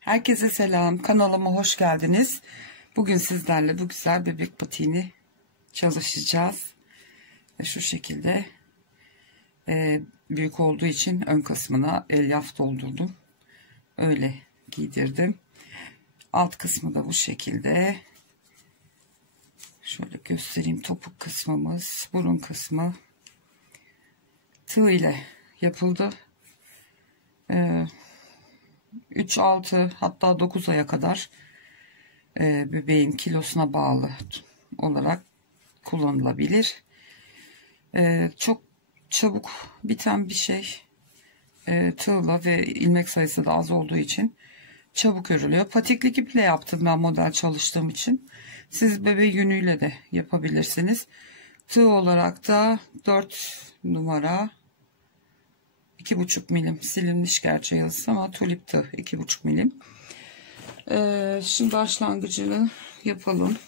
Herkese selam. Kanalıma hoş geldiniz. Bugün sizlerle bu güzel bebek patiğini çalışacağız. Ve şu şekilde büyük olduğu için ön kısmına elyaf doldurdum. Öyle giydirdim. Alt kısmı da bu şekilde. Şöyle göstereyim. Topuk kısmımız, burun kısmı tığ ile yapıldı. 3-6 hatta 9 aya kadar bebeğin kilosuna bağlı olarak kullanılabilir. Çok çabuk biten bir şey. Tığla ve ilmek sayısı da az olduğu için çabuk örülüyor. Patiklik iple yaptım ben model çalıştığım için. Siz bebe yünüyle de yapabilirsiniz. Tığ olarak da 4 numara 2,5 milim silinmiş gerçi yazısı ama tulip tığ 2,5 milim. Şimdi başlangıcını yapalım.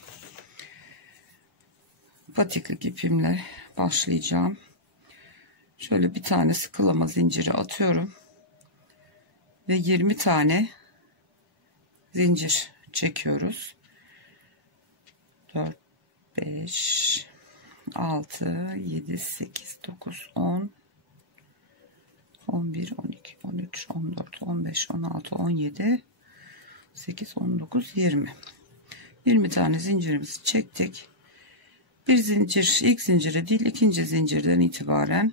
Patiklik ipimle başlayacağım. Şöyle bir tane sıkılama zinciri atıyorum ve 20 tane zincir çekiyoruz. 4 5 6 7 8 9 10 11 12 13 14 15 16 17 8 19 20 tane zincirimizi çektik. Bir zincir, ilk zincire değil ikinci zincirden itibaren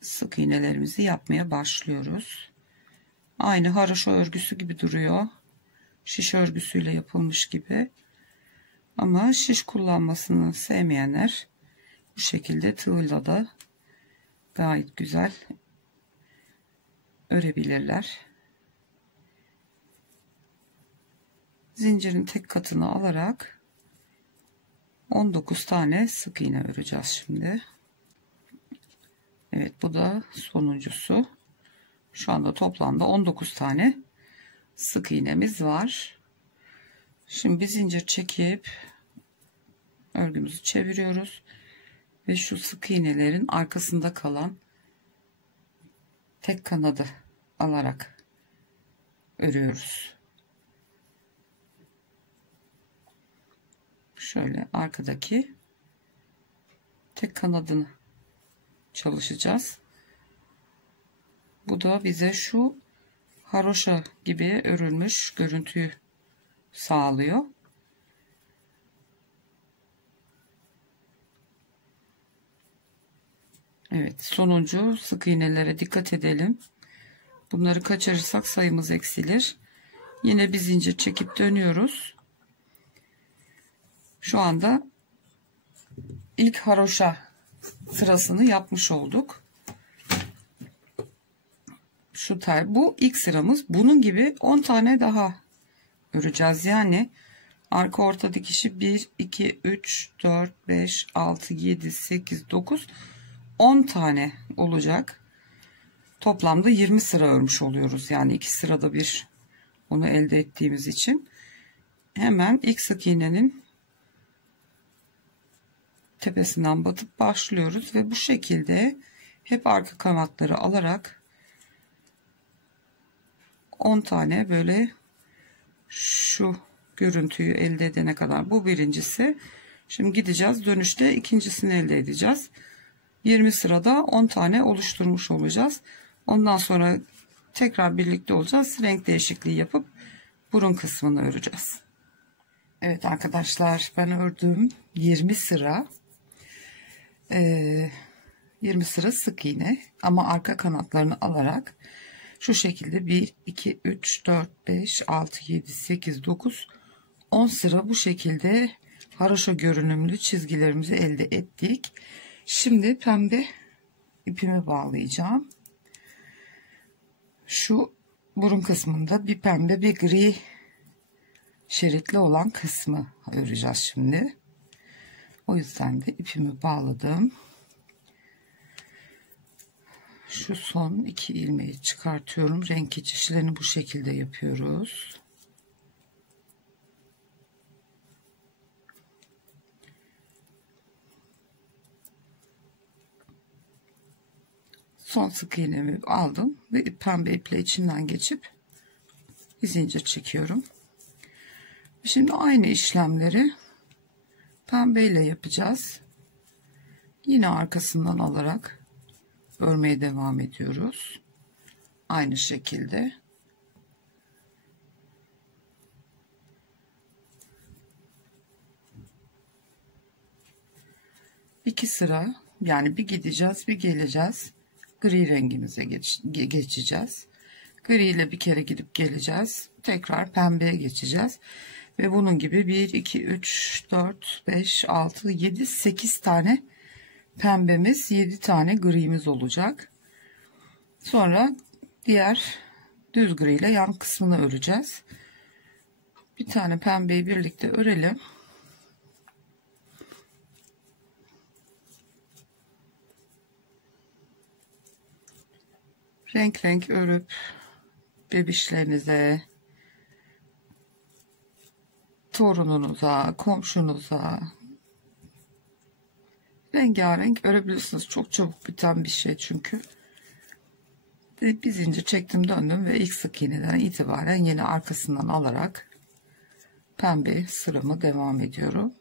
sık iğnelerimizi yapmaya başlıyoruz. Aynı haroşa örgüsü gibi duruyor. Şiş örgüsüyle yapılmış gibi. Ama şiş kullanmasını sevmeyenler bu şekilde tığla da gayet güzel örebilirler. Zincirin tek katını alarak 19 tane sık iğne öreceğiz şimdi. Evet, bu da sonuncusu. Şu anda toplamda 19 tane sık iğnemiz var. Şimdi bir zincir çekip örgümüzü çeviriyoruz ve şu sık iğnelerin arkasında kalan tek kanadı alarak örüyoruz. Şöyle arkadaki tek kanadını çalışacağız. Bu da bize şu haroşa gibi örülmüş görüntüyü sağlıyor. Evet, sonuncu sık iğnelere dikkat edelim. Bunları kaçırırsak sayımız eksilir. Yine bir zincir çekip dönüyoruz. Şu anda ilk haroşa sırasını yapmış olduk. Şu tel, bu ilk sıramız. Bunun gibi 10 tane daha öreceğiz. Yani arka orta dikişi 1 2 3 4 5 6 7 8 9 10 tane olacak. Toplamda 20 sıra örmüş oluyoruz. Yani 2 sırada bir onu elde ettiğimiz için hemen ilk sık iğnenin tepesinden batıp başlıyoruz ve bu şekilde hep arka kanatları alarak 10 tane böyle şu görüntüyü elde edene kadar. Bu birincisi. Şimdi gideceğiz, dönüşte ikincisini elde edeceğiz. 20 sırada 10 tane oluşturmuş olacağız. Ondan sonra tekrar birlikte olacağız. Renk değişikliği yapıp burun kısmını öreceğiz. Evet arkadaşlar, ben ördüm 20 sıra 20 sıra sık iğne ama arka kanatlarını alarak şu şekilde 1 2 3 4 5 6 7 8 9 10 sıra bu şekilde haroşa görünümlü çizgilerimizi elde ettik. Şimdi pembe ipimi bağlayacağım. Şu burun kısmında bir pembe bir gri şeritli olan kısmı öreceğiz şimdi. O yüzden de ipimi bağladım. Şu son iki ilmeği çıkartıyorum. Renk geçişlerini bu şekilde yapıyoruz. Son sık iğnemi aldım ve pembe iple içinden geçip bir zincir çekiyorum. Şimdi aynı işlemleri pembe ile yapacağız. Yine arkasından alarak örmeye devam ediyoruz. Aynı şekilde. İki sıra, yani bir gideceğiz bir geleceğiz. Gri rengimize geçeceğiz. Gri ile bir kere gidip geleceğiz. Tekrar pembeye geçeceğiz. Ve bunun gibi 1, 2, 3, 4, 5, 6, 7, 8 tane pembemiz, 7 tane grimiz olacak. Sonra diğer düz gri ile yan kısmını öreceğiz. Bir tane pembeyi birlikte örelim. Renk renk örüp bebişlerinize, torununuza, komşunuza rengarenk örebilirsiniz. Çok çabuk biten bir şey çünkü. Bir zincir çektim, döndüm ve ilk sık iğneden itibaren yine arkasından alarak pembe sıramı devam ediyorum.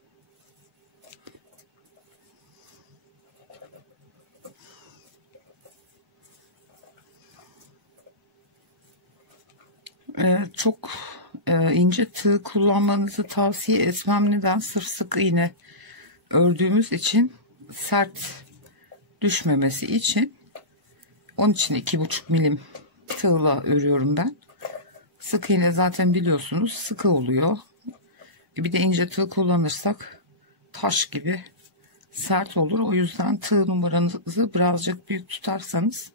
Çok ince tığ kullanmanızı tavsiye etmem. Neden? Sırf sık iğne ördüğümüz için sert düşmemesi için. Onun için 2,5 milim tığla örüyorum ben. Sık iğne zaten biliyorsunuz sıkı oluyor. Bir de ince tığ kullanırsak taş gibi sert olur. O yüzden tığ numaranızı birazcık büyük tutarsanız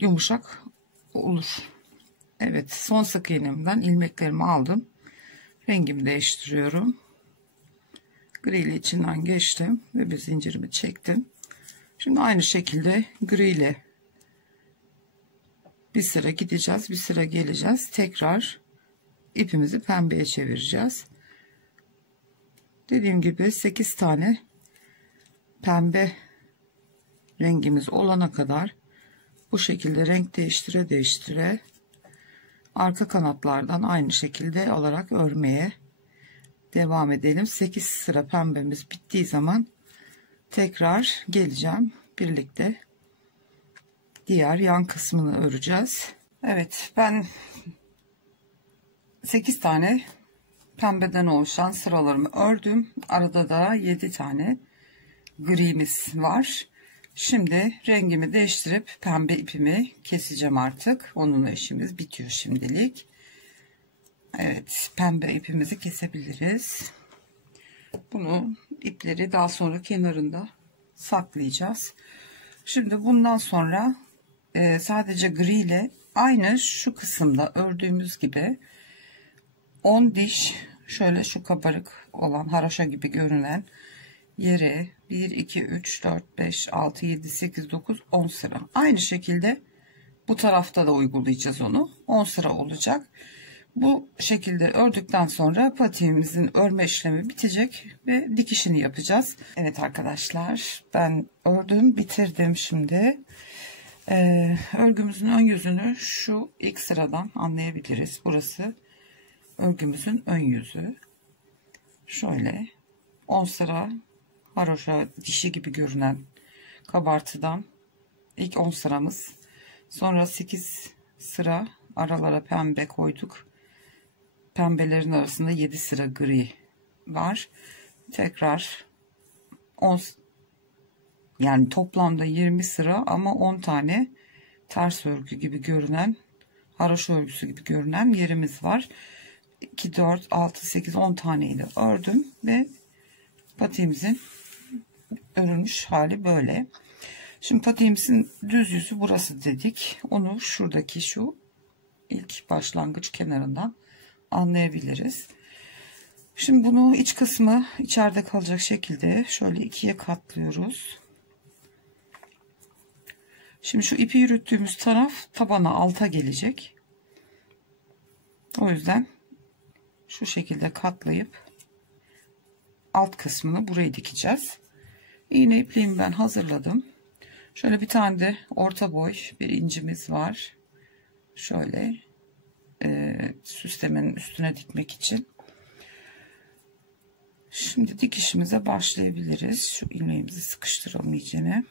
yumuşak olur. Evet, son sık iğnemden ilmeklerimi aldım. Rengimi değiştiriyorum. Gri ile içinden geçtim ve bir zincirimi çektim. Şimdi aynı şekilde gri ile bir sıra gideceğiz, bir sıra geleceğiz. Tekrar ipimizi pembeye çevireceğiz. Dediğim gibi 8 tane pembe rengimiz olana kadar bu şekilde renk değiştire değiştire arka kanatlardan aynı şekilde alarak örmeye devam edelim. 8 sıra pembemiz bittiği zaman tekrar geleceğim. Birlikte diğer yan kısmını öreceğiz. Evet, ben 8 tane pembeden oluşan sıralarımı ördüm. Arada da 7 tane grimiz var. Şimdi rengimi değiştirip pembe ipimi keseceğim artık. Onunla işimiz bitiyor şimdilik. Evet, pembe ipimizi kesebiliriz. Bunu ipleri daha sonra kenarında saklayacağız. Şimdi bundan sonra sadece gri ile aynı şu kısımda ördüğümüz gibi 10 diş, şöyle şu kabarık olan haroşa gibi görünen yere 1, 2, 3, 4, 5, 6, 7, 8, 9, 10 sıra. Aynı şekilde bu tarafta da uygulayacağız onu. 10 sıra olacak. Bu şekilde ördükten sonra patiğimizin örme işlemi bitecek ve dikişini yapacağız. Evet arkadaşlar, ben ördüm, bitirdim şimdi. Örgümüzün ön yüzünü şu ilk sıradan anlayabiliriz. Burası örgümüzün ön yüzü. Şöyle 10 sıra haroşa dişi gibi görünen kabartıdan ilk 10 sıramız. Sonra 8 sıra aralara pembe koyduk. Pembelerin arasında 7 sıra gri var. Tekrar 10, yani toplamda 20 sıra ama 10 tane ters örgü gibi görünen, haroşa örgüsü gibi görünen yerimiz var. 2, 4, 6, 8, 10 taneyi de ördüm ve patiğimizin örülmüş hali böyle. Şimdi patiğimizin düz yüzü burası dedik. Onu şuradaki şu ilk başlangıç kenarından anlayabiliriz. Şimdi bunu iç kısmı içeride kalacak şekilde şöyle ikiye katlıyoruz. Şimdi şu ipi yürüttüğümüz taraf tabana alta gelecek. O yüzden şu şekilde katlayıp alt kısmını buraya dikeceğiz. İğne ipliğimi ben hazırladım. Şöyle bir tane de orta boy bir incimiz var. Şöyle süslemenin üstüne dikmek için. Şimdi dikişimize başlayabiliriz. Şu ilmeğimizi sıkıştıralım iyicene.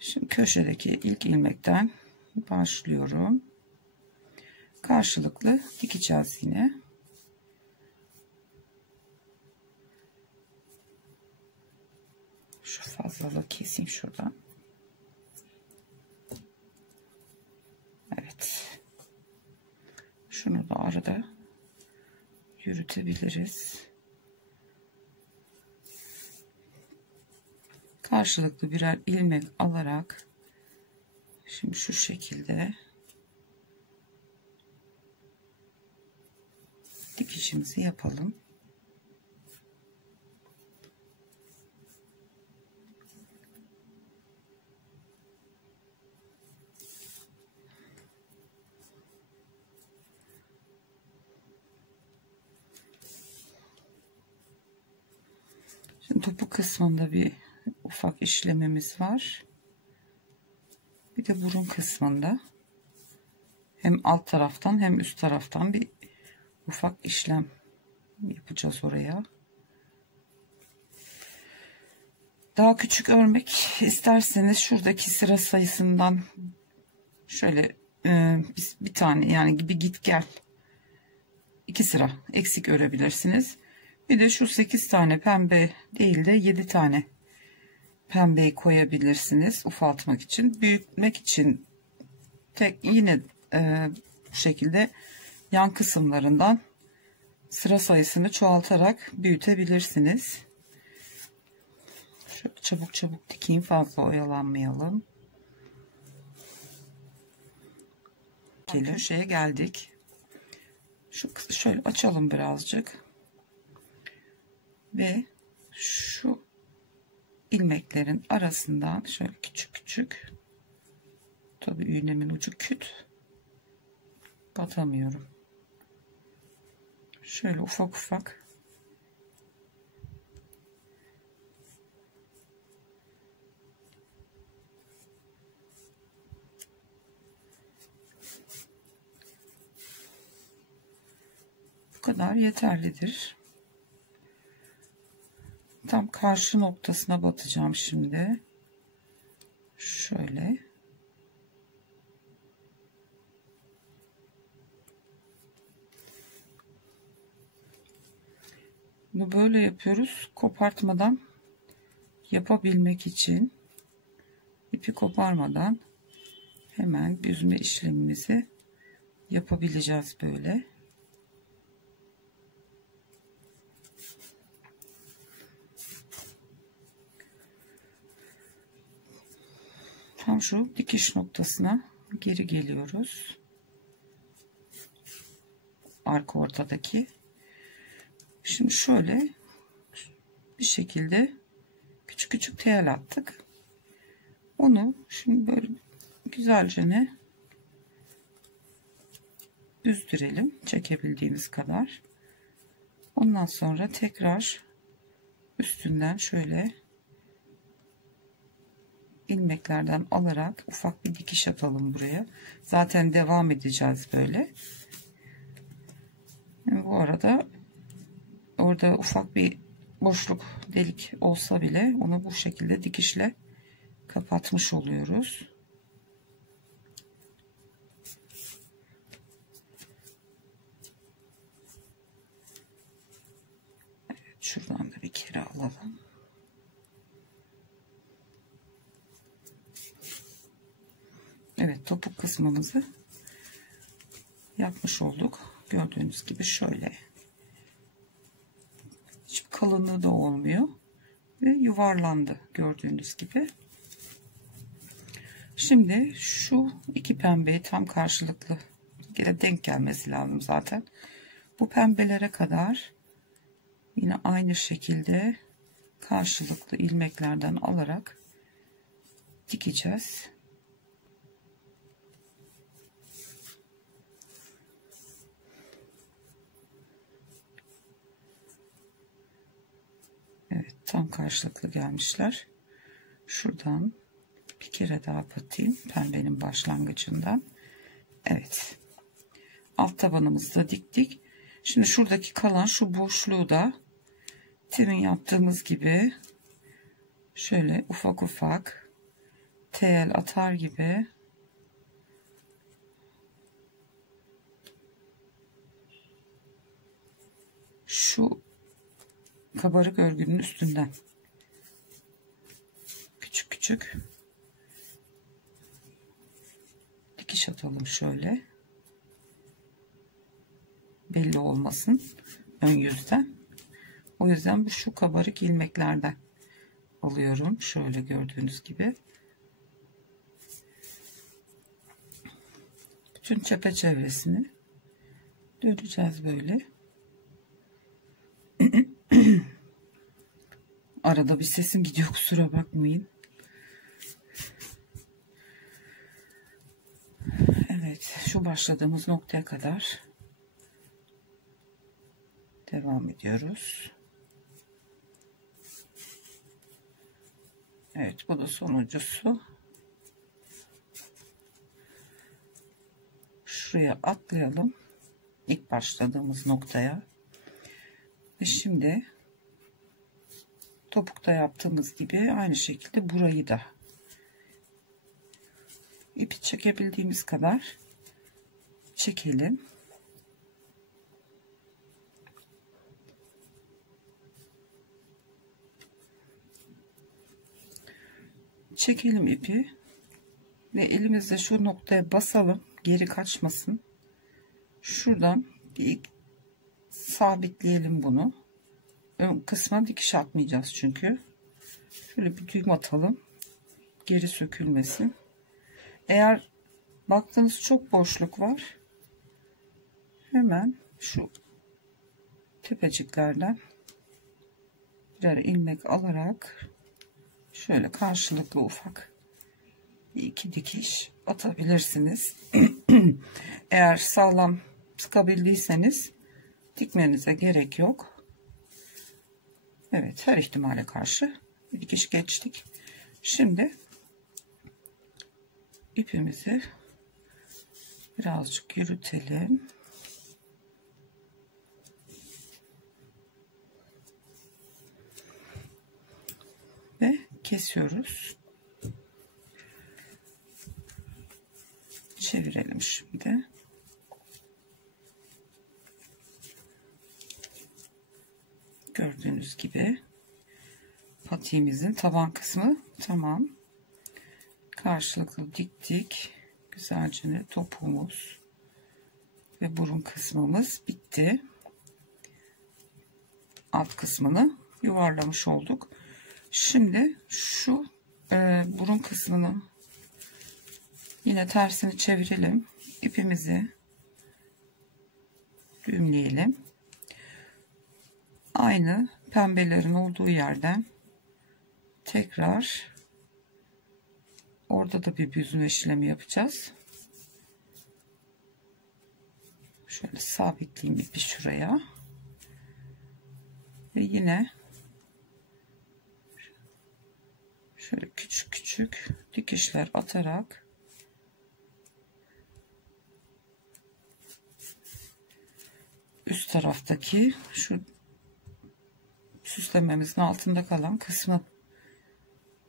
Şimdi köşedeki ilk ilmekten başlıyorum. Karşılıklı dikeceğiz yine. Şu fazlalığı keseyim şuradan. Evet. Şunu da arada yürütebiliriz. Karşılıklı birer ilmek alarak şimdi şu şekilde dikişimizi yapalım. Şimdi topuk kısmında bir ufak işlemimiz var. Bir de burun kısmında hem alt taraftan hem üst taraftan bir ufak işlem yapacağız oraya. Daha küçük örmek isterseniz şuradaki sıra sayısından şöyle bir tane, yani bir git gel 2 sıra eksik örebilirsiniz. Bir de şu 8 tane pembe değil de 7 tane pembeyi koyabilirsiniz ufaltmak için. Büyütmek için tek yine bu şekilde yan kısımlarından sıra sayısını çoğaltarak büyütebilirsiniz. Şöyle çabuk çabuk dikeyim, fazla oyalanmayalım. Köşeye geldik. Şöyle açalım birazcık ve şu ilmeklerin arasından şöyle küçük küçük, tabii iğnemin ucu küt, batamıyorum. Şöyle ufak ufak bu kadar yeterlidir. Tam karşı noktasına batacağım şimdi. Şöyle. Bunu böyle yapıyoruz. Kopartmadan yapabilmek için, ipi koparmadan hemen büzme işlemimizi yapabileceğiz böyle. Tam şu dikiş noktasına geri geliyoruz. Arka ortadaki. Şimdi şöyle bir şekilde küçük küçük tel attık. Onu şimdi böyle güzelce ne düzdürelim, çekebildiğimiz kadar. Ondan sonra tekrar üstünden şöyle ilmeklerden alarak ufak bir dikiş atalım buraya. Zaten devam edeceğiz böyle. Yani bu arada orada ufak bir boşluk, delik olsa bile onu bu şekilde dikişle kapatmış oluyoruz. Evet, şuradan da bir kere alalım. Evet, topuk kısmımızı yapmış olduk. Gördüğünüz gibi şöyle. Hiç kalınlığı da olmuyor. Ve yuvarlandı gördüğünüz gibi. Şimdi şu iki pembeyi tam karşılıklı, yine denk gelmesi lazım zaten. Bu pembelere kadar yine aynı şekilde karşılıklı ilmeklerden alarak dikeceğiz. Evet, tam karşılıklı gelmişler. Şuradan bir kere daha batayım pembenin başlangıcından. Evet. Alt tabanımızı da diktik. Şimdi şuradaki kalan şu boşluğu da temin yaptığımız gibi şöyle ufak ufak tel atar gibi şu kabarık örgünün üstünden küçük küçük dikiş atalım şöyle. Belli olmasın ön yüzden. O yüzden şu kabarık ilmeklerden alıyorum. Şöyle gördüğünüz gibi. Bütün çevresini döneceğiz böyle. Arada bir sesim gidiyor, kusura bakmayın. Evet, şu başladığımız noktaya kadar devam ediyoruz. Evet, bu da sonuncusu. Şuraya atlayalım. İlk başladığımız noktaya. Ve şimdi topukta yaptığımız gibi aynı şekilde burayı da ipi çekebildiğimiz kadar çekelim. Çekelim ipi ve elimizle şu noktaya basalım, geri kaçmasın. Şuradan bir sabitleyelim bunu. Ön kısma dikiş atmayacağız çünkü. Şöyle bir düğüm atalım, geri sökülmesin. Eğer baktığınız çok boşluk var, hemen şu tepeciklerden birer ilmek alarak şöyle karşılıklı ufak bir iki dikiş atabilirsiniz. Eğer sağlam sıkabildiyseniz dikmenize gerek yok. Evet, her ihtimale karşı bir dikiş geçtik. Şimdi ipimizi birazcık yürütelim. Ve kesiyoruz. Çevirelim şimdi. Gördüğünüz gibi patiğimizin taban kısmı tamam. Karşılıklı diktik. Güzelce topuğumuz ve burun kısmımız bitti. Alt kısmını yuvarlamış olduk. Şimdi şu burun kısmını yine tersini çevirelim. İpimizi düğümleyelim. Aynı pembelerin olduğu yerden tekrar orada da bir büzme işlemi yapacağız. Şöyle sabitleyeyim ipi şuraya. Ve yine şöyle küçük küçük dikişler atarak üst taraftaki şu süslememizin altında kalan kısmı,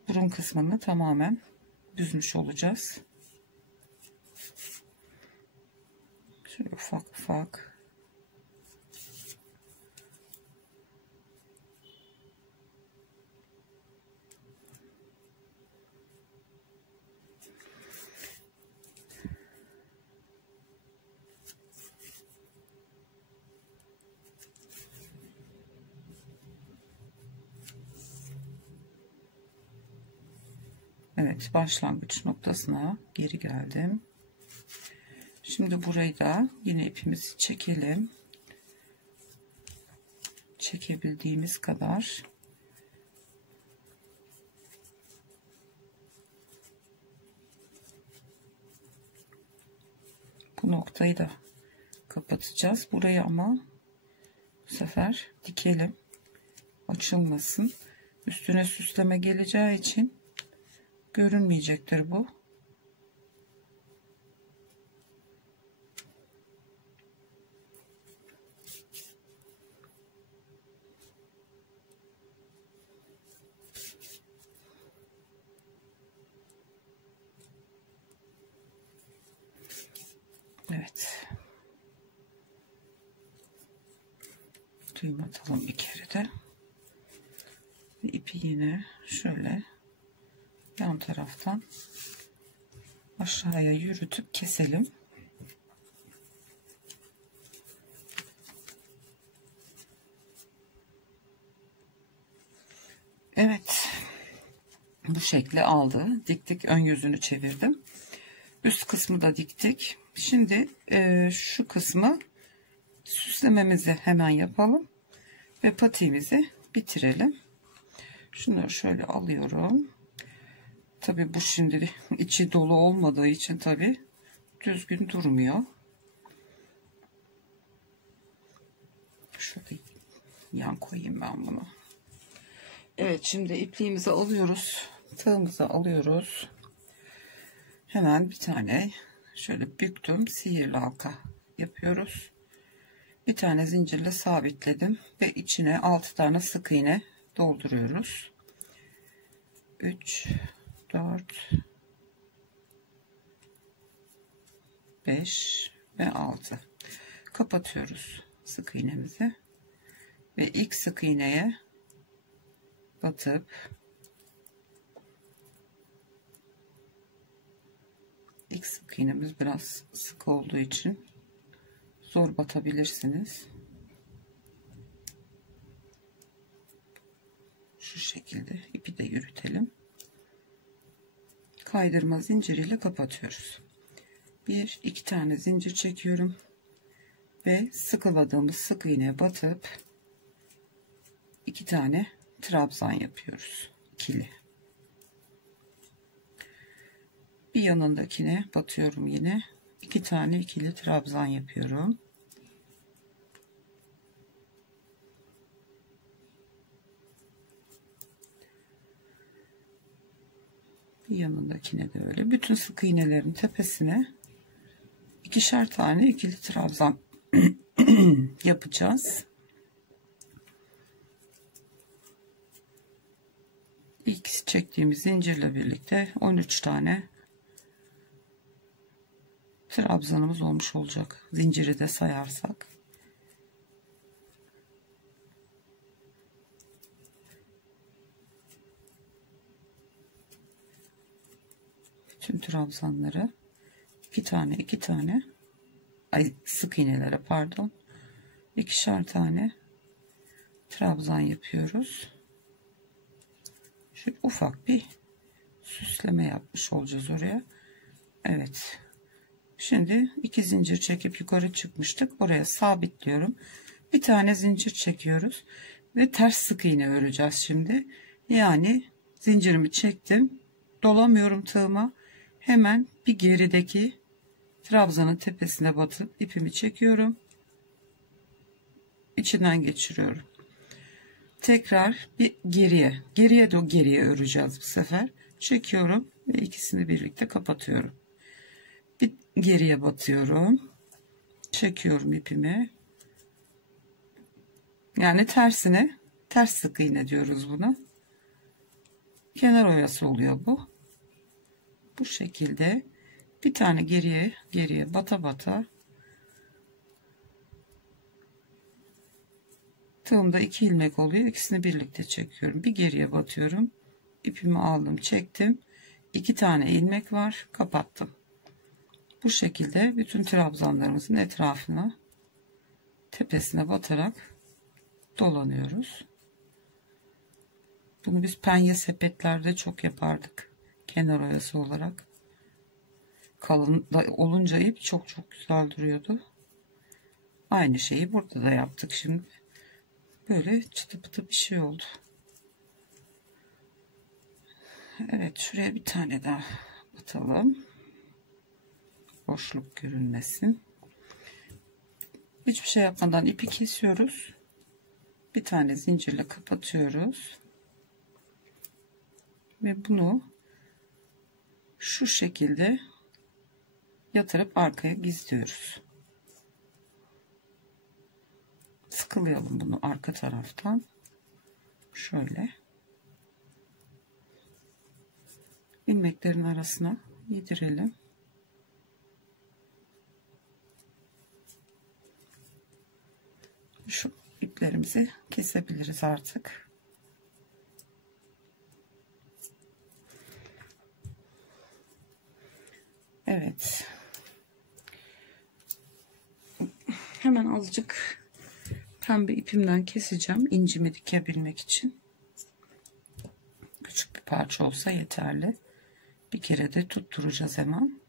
burun kısmını tamamen düzmüş olacağız. Şöyle ufak ufak evet, başlangıç noktasına geri geldim. Şimdi burayı da yine ipimizi çekelim. Çekebildiğimiz kadar. Bu noktayı da kapatacağız. Burayı ama bu sefer dikelim. Açılmasın. Üstüne süsleme geleceği için görünmeyecektir bu. Evet. Düğüm atalım bir kere de. İpi yine şöyle yan taraftan aşağıya yürütüp keselim. Evet. Bu şekli aldı. Diktik. Ön yüzünü çevirdim. Üst kısmı da diktik. Şimdi şu kısmı süslememizi hemen yapalım. Ve patiğimizi bitirelim. Şunları şöyle alıyorum. Tabi bu şimdi içi dolu olmadığı için tabi düzgün durmuyor. Şöyle yan koyayım ben bunu. Evet, şimdi ipliğimizi alıyoruz. Tığımızı alıyoruz. Hemen bir tane şöyle büktüm. Sihirli halka yapıyoruz. Bir tane zincirle sabitledim ve içine 6 tane sık iğne dolduruyoruz. 3 4 5 ve 6 kapatıyoruz sık iğnemizi ve ilk sık iğneye batıp ilk sık iğnemiz biraz sık olduğu için zor batabilirsiniz. Şu şekilde ipi de yürütelim. Kaydırma zinciriyle kapatıyoruz. 1-2 tane zincir çekiyorum ve sıkıladığımız sık iğneye batıp 2 tane trabzan yapıyoruz. İkili. Bir yanındakine batıyorum yine. 2 tane ikili trabzan yapıyorum. Bir yanındakine de öyle. Bütün sık iğnelerin tepesine 2'şer tane ikili trabzan yapacağız. İlk çektiğimiz zincirle birlikte 13 tane trabzanımız olmuş olacak. Zinciri de sayarsak. Bütün trabzanları 2 tane sık iğnelere pardon 2'şer tane trabzan yapıyoruz. Şöyle ufak bir süsleme yapmış olacağız oraya. Evet. Şimdi 2 zincir çekip yukarı çıkmıştık. Oraya sabitliyorum. Bir tane zincir çekiyoruz ve ters sık iğne öreceğiz şimdi. Yani zincirimi çektim. Dolamıyorum tığıma. Hemen bir gerideki trabzanın tepesine batıp ipimi çekiyorum. İçinden geçiriyorum. Tekrar bir geriye öreceğiz bu sefer. Çekiyorum ve ikisini birlikte kapatıyorum. Bir geriye batıyorum. Çekiyorum ipimi. Yani tersine ters sık iğne diyoruz buna. Kenar oyası oluyor bu. Bu şekilde bir tane geriye bata bata tığımda 2 ilmek oluyor. İkisini birlikte çekiyorum. Bir geriye batıyorum. İpimi aldım, çektim. 2 tane ilmek var. Kapattım. Bu şekilde bütün trabzanlarımızın etrafına tepesine batarak dolanıyoruz. Bunu biz penye sepetlerde çok yapardık. Kenar oyası olarak. Kalın olunca ip çok güzel duruyordu. Aynı şeyi burada da yaptık şimdi. Böyle çıtı pıtı bir şey oldu. Evet, şuraya bir tane daha batalım. Boşluk görünmesin. Hiçbir şey yapmadan ipi kesiyoruz. Bir tane zincirle kapatıyoruz. Ve bunu şu şekilde yatırıp arkaya gizliyoruz. Sıkılayalım bunu arka taraftan. Şöyle. İlmeklerin arasına yedirelim. Şu iplerimizi kesebiliriz artık. Evet. Hemen azıcık pembe ipimden keseceğim. İncimi dikebilmek için. Küçük bir parça olsa yeterli. Bir kere de tutturacağız hemen.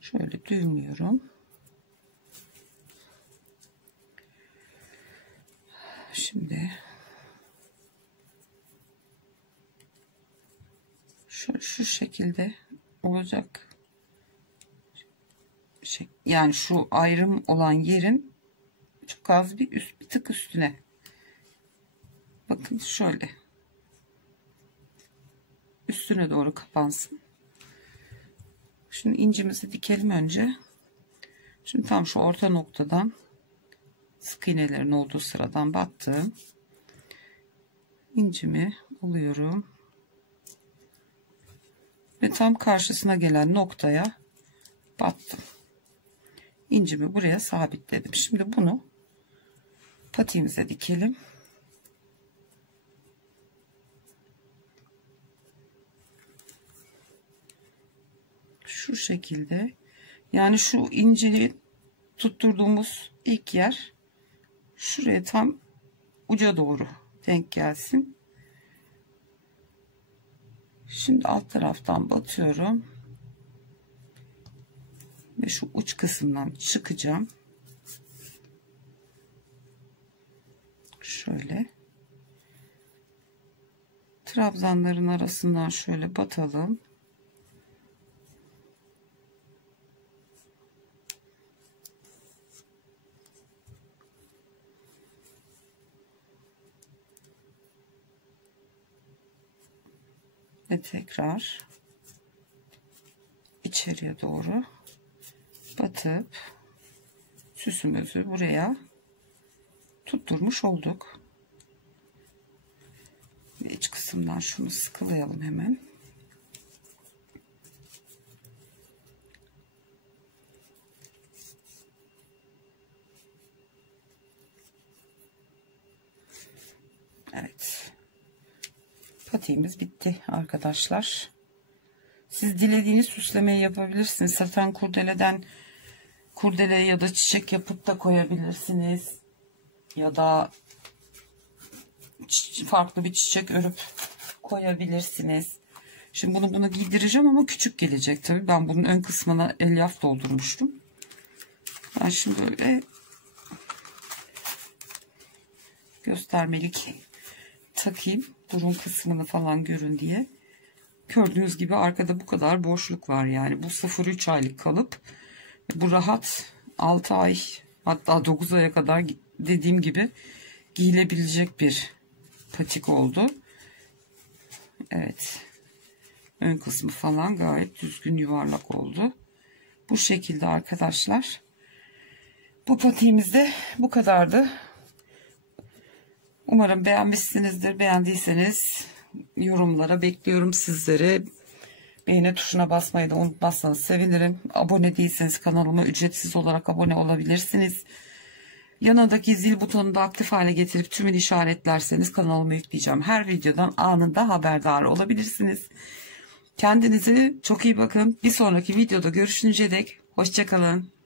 Şöyle düğümlüyorum. Şimdi şu şekilde olacak. Yani şu ayrım olan yerin çok az bir tık üstüne. Bakın şöyle. Üstüne doğru kapansın. Şimdi incimizi dikelim önce. Şimdi tam şu orta noktadan sık iğnelerin olduğu sıradan battım. İncimi alıyorum. Ve tam karşısına gelen noktaya battım. İncimi buraya sabitledim. Şimdi bunu patiğimize dikelim. Şu şekilde. Yani şu inceli tutturduğumuz ilk yer şuraya tam uca doğru denk gelsin. Şimdi alt taraftan batıyorum ve şu uç kısımdan çıkacağım. Şöyle trabzanların arasından şöyle batalım. Ve tekrar içeriye doğru batıp süsümüzü buraya tutturmuş olduk. Ve iç kısımdan şunu sıkılayalım hemen. Evet. Patiğimiz bitti arkadaşlar. Siz dilediğiniz süslemeyi yapabilirsiniz. Saten kurdeleden kurdele ya da çiçek yapıp da koyabilirsiniz. Ya da farklı bir çiçek örüp koyabilirsiniz. Şimdi bunu giydireceğim ama küçük gelecek tabii. Ben bunun ön kısmına elyaf doldurmuştum. Ben şimdi böyle göstermelik takayım. Burun kısmını falan görün diye. Gördüğünüz gibi arkada bu kadar boşluk var. Yani bu 0-3 aylık kalıp bu rahat 6 ay hatta 9 aya kadar dediğim gibi giyilebilecek bir patik oldu. Evet. Ön kısmı falan gayet düzgün yuvarlak oldu. Bu şekilde arkadaşlar. Bu patiğimiz de bu kadardı. Umarım beğenmişsinizdir. Beğendiyseniz yorumlara bekliyorum sizleri. Beğeni tuşuna basmayı da unutmazsanız sevinirim. Abone değilseniz kanalıma ücretsiz olarak abone olabilirsiniz. Yanındaki zil butonunu da aktif hale getirip tümünü işaretlerseniz kanalıma yükleyeceğim her videodan anında haberdar olabilirsiniz. Kendinize çok iyi bakın. Bir sonraki videoda görüşünceye dek hoşça kalın.